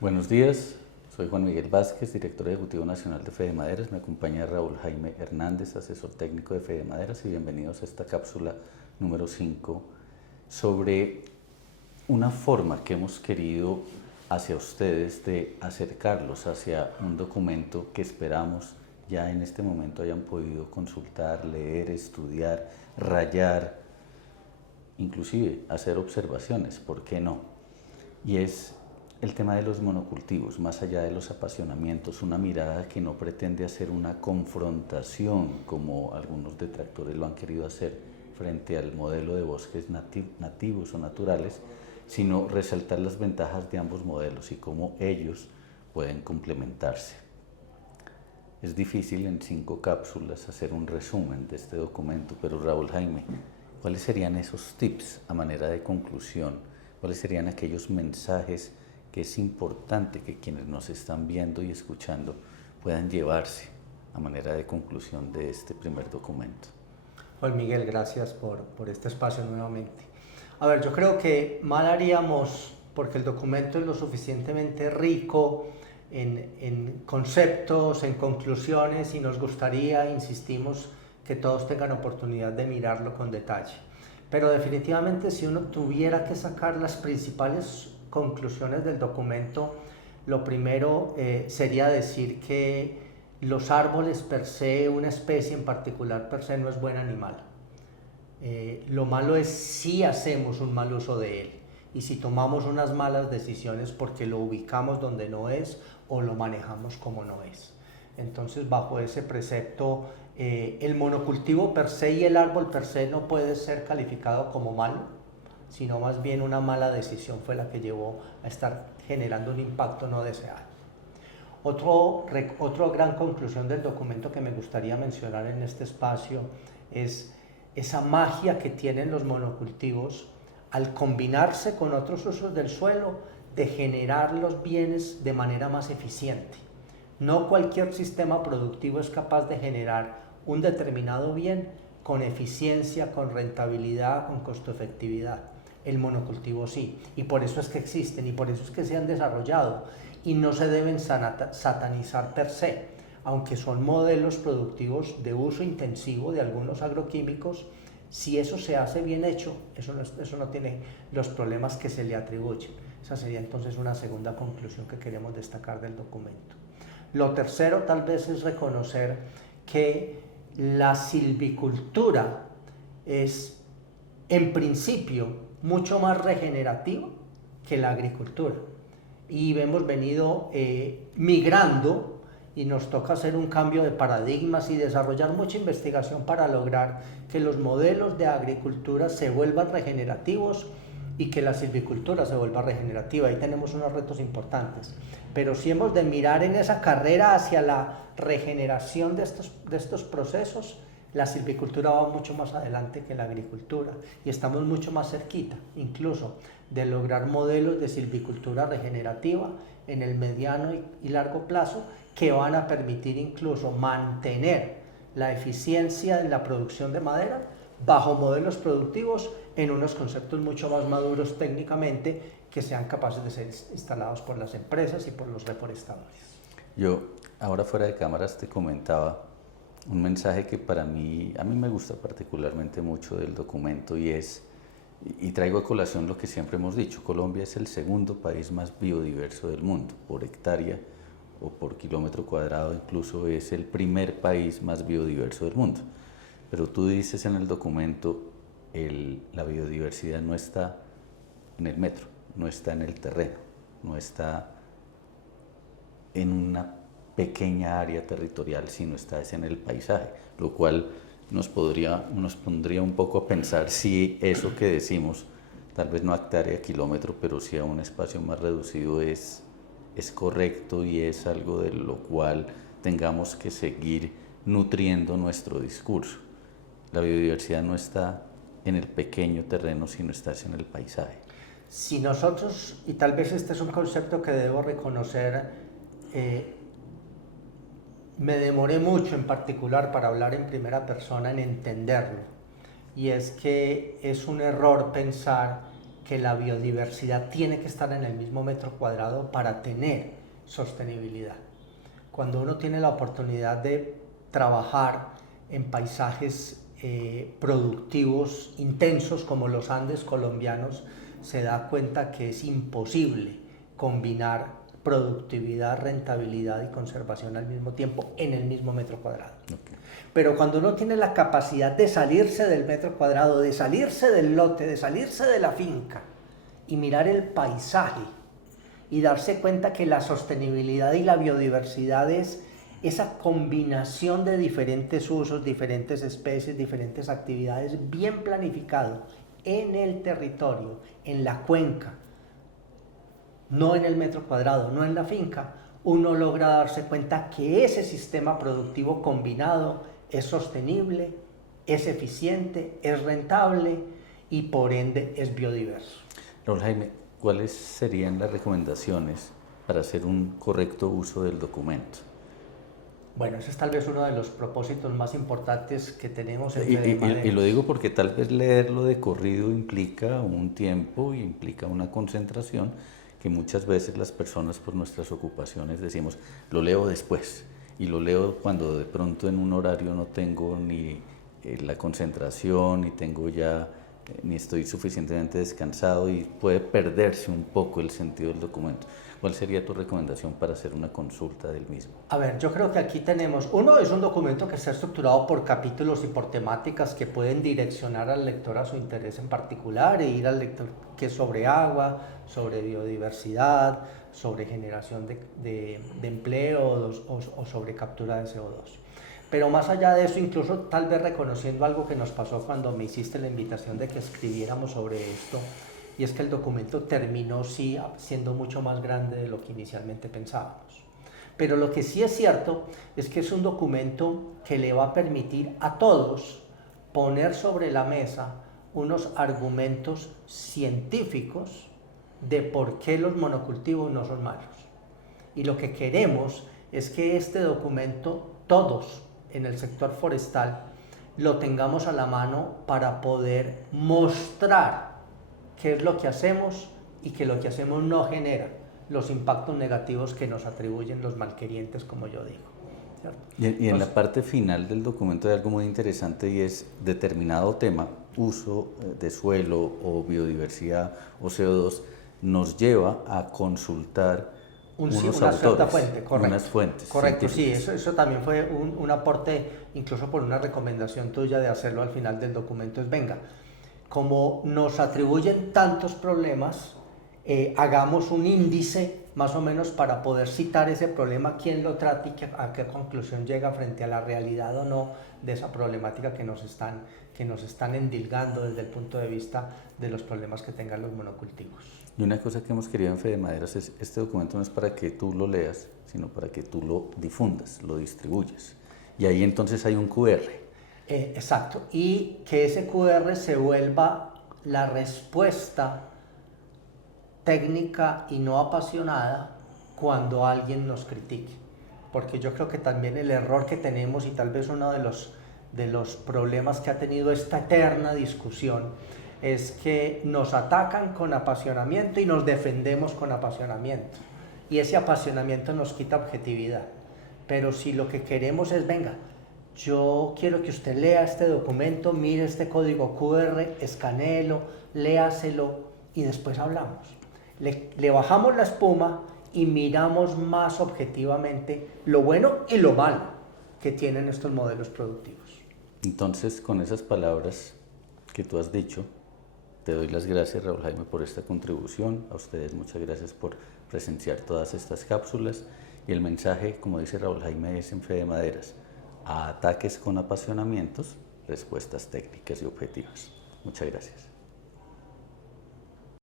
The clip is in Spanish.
Buenos días, soy Juan Miguel Vázquez, director ejecutivo nacional de Fedemaderas. Me acompaña Raúl Jaime Hernández, asesor técnico de Fedemaderas, y bienvenidos a esta cápsula número 5 sobre una forma que hemos querido hacia ustedes de acercarlos hacia un documento que esperamos ya en este momento hayan podido consultar, leer, estudiar, rayar, inclusive hacer observaciones, ¿por qué no? Y es el tema de los monocultivos, más allá de los apasionamientos, una mirada que no pretende hacer una confrontación como algunos detractores lo han querido hacer frente al modelo de bosques nativos o naturales, sino resaltar las ventajas de ambos modelos y cómo ellos pueden complementarse. Es difícil en 5 cápsulas hacer un resumen de este documento, pero Raúl Jaime, ¿cuáles serían esos tips a manera de conclusión? ¿Cuáles serían aquellos mensajes que es importante que quienes nos están viendo y escuchando puedan llevarse a manera de conclusión de este primer documento? Juan Miguel, gracias por este espacio nuevamente. A ver, yo creo que mal haríamos, porque el documento es lo suficientemente rico en conceptos, en conclusiones, y nos gustaría, insistimos, que todos tengan oportunidad de mirarlo con detalle. Pero definitivamente, si uno tuviera que sacar las principales conclusiones del documento, lo primero sería decir que los árboles per se, una especie en particular per se, no es buen animal. Lo malo es si hacemos un mal uso de él y si tomamos unas malas decisiones porque lo ubicamos donde no es o lo manejamos como no es. Entonces, bajo ese precepto, el monocultivo per se y el árbol per se no puede ser calificado como malo, sino más bien una mala decisión fue la que llevó a estar generando un impacto no deseado. Otra gran conclusión del documento que me gustaría mencionar en este espacio es esa magia que tienen los monocultivos al combinarse con otros usos del suelo de generar los bienes de manera más eficiente. No cualquier sistema productivo es capaz de generar un determinado bien con eficiencia, con rentabilidad, con costo efectividad. El monocultivo sí, y por eso es que existen y por eso es que se han desarrollado y no se deben satanizar per se, aunque son modelos productivos de uso intensivo de algunos agroquímicos. Si eso se hace bien hecho, eso no tiene los problemas que se le atribuyen. Esa sería entonces una segunda conclusión que queremos destacar del documento. Lo tercero tal vez es reconocer que la silvicultura es en principio mucho más regenerativa que la agricultura y hemos venido migrando y nos toca hacer un cambio de paradigmas y desarrollar mucha investigación para lograr que los modelos de agricultura se vuelvan regenerativos y que la silvicultura se vuelva regenerativa. Ahí tenemos unos retos importantes, pero sí hemos de mirar en esa carrera hacia la regeneración de estos procesos. La silvicultura va mucho más adelante que la agricultura y estamos mucho más cerquita, incluso, de lograr modelos de silvicultura regenerativa en el mediano y largo plazo que van a permitir incluso mantener la eficiencia en la producción de madera bajo modelos productivos en unos conceptos mucho más maduros técnicamente que sean capaces de ser instalados por las empresas y por los reforestadores. Yo, ahora fuera de cámaras, te comentaba un mensaje que a mí me gusta particularmente mucho del documento y traigo a colación lo que siempre hemos dicho: Colombia es el segundo país más biodiverso del mundo, por hectárea o por kilómetro cuadrado, incluso es el primer país más biodiverso del mundo. Pero tú dices en el documento, la biodiversidad no está en el metro, no está en el terreno, no está en una pequeña área territorial, sino está en el paisaje, lo cual nos pondría un poco a pensar si eso que decimos, tal vez no a hectárea, kilómetro, pero sí a un espacio más reducido, es correcto y es algo de lo cual tengamos que seguir nutriendo nuestro discurso. La biodiversidad no está en el pequeño terreno, sino está en el paisaje. Si nosotros, y tal vez este es un concepto que debo reconocer, me demoré mucho en particular para hablar en primera persona en entenderlo, y es que es un error pensar que la biodiversidad tiene que estar en el mismo metro cuadrado para tener sostenibilidad. Cuando uno tiene la oportunidad de trabajar en paisajes productivos intensos como los Andes colombianos, se da cuenta que es imposible combinar productividad, rentabilidad y conservación al mismo tiempo en el mismo metro cuadrado. Okay. Pero cuando uno tiene la capacidad de salirse del metro cuadrado, de salirse del lote, de salirse de la finca y mirar el paisaje y darse cuenta que la sostenibilidad y la biodiversidad es esa combinación de diferentes usos, diferentes especies, diferentes actividades bien planificado en el territorio, en la cuenca, no en el metro cuadrado, no en la finca, uno logra darse cuenta que ese sistema productivo combinado es sostenible, es eficiente, es rentable y por ende es biodiverso. Raúl Jaime, ¿cuáles serían las recomendaciones para hacer un correcto uso del documento? Bueno, ese es tal vez uno de los propósitos más importantes que tenemos en FedeMaderas. Y lo digo porque tal vez leerlo de corrido implica un tiempo y implica una concentración que muchas veces las personas por nuestras ocupaciones decimos, lo leo después, y lo leo cuando de pronto en un horario no tengo ni la concentración, ni tengo ya, ni estoy suficientemente descansado y puede perderse un poco el sentido del documento. ¿Cuál sería tu recomendación para hacer una consulta del mismo? A ver, yo creo que aquí tenemos, uno es un documento que está estructurado por capítulos y por temáticas que pueden direccionar al lector a su interés en particular e ir al lector que es sobre agua, sobre biodiversidad, sobre generación de empleos o sobre captura de CO2. Pero más allá de eso, incluso tal vez reconociendo algo que nos pasó cuando me hiciste la invitación de que escribiéramos sobre esto, y es que el documento terminó sí siendo mucho más grande de lo que inicialmente pensábamos. Pero lo que sí es cierto es que es un documento que le va a permitir a todos poner sobre la mesa unos argumentos científicos de por qué los monocultivos no son malos. Y lo que queremos es que este documento, todos en el sector forestal, lo tengamos a la mano para poder mostrar qué es lo que hacemos y que lo que hacemos no genera los impactos negativos que nos atribuyen los malquerientes, como yo digo. ¿Cierto? Y en la parte final del documento hay algo muy interesante y es determinado tema, uso de suelo o biodiversidad o CO2, nos lleva a consultar unos autores, fuente, correcto, unas fuentes. Correcto, sí, eso también fue un aporte, incluso por una recomendación tuya de hacerlo al final del documento, es venga, como nos atribuyen tantos problemas, hagamos un índice más o menos para poder citar ese problema, quién lo trata y a qué conclusión llega frente a la realidad o no de esa problemática que nos están endilgando desde el punto de vista de los problemas que tengan los monocultivos. Y una cosa que hemos querido en FedeMaderas es, este documento no es para que tú lo leas, sino para que tú lo difundas, lo distribuyas. Y ahí entonces hay un QR. Exacto, y que ese QR se vuelva la respuesta técnica y no apasionada cuando alguien nos critique, porque yo creo que también el error que tenemos y tal vez uno de los problemas que ha tenido esta eterna discusión es que nos atacan con apasionamiento y nos defendemos con apasionamiento, y ese apasionamiento nos quita objetividad. Pero si lo que queremos es, venga, yo quiero que usted lea este documento, mire este código QR, escanéelo, léaselo y después hablamos. Le bajamos la espuma y miramos más objetivamente lo bueno y lo malo que tienen estos modelos productivos. Entonces, con esas palabras que tú has dicho, te doy las gracias, Raúl Jaime, por esta contribución. A ustedes muchas gracias por presenciar todas estas cápsulas. Y el mensaje, como dice Raúl Jaime, es en FedeMaderas: a ataques con apasionamientos, respuestas técnicas y objetivas. Muchas gracias.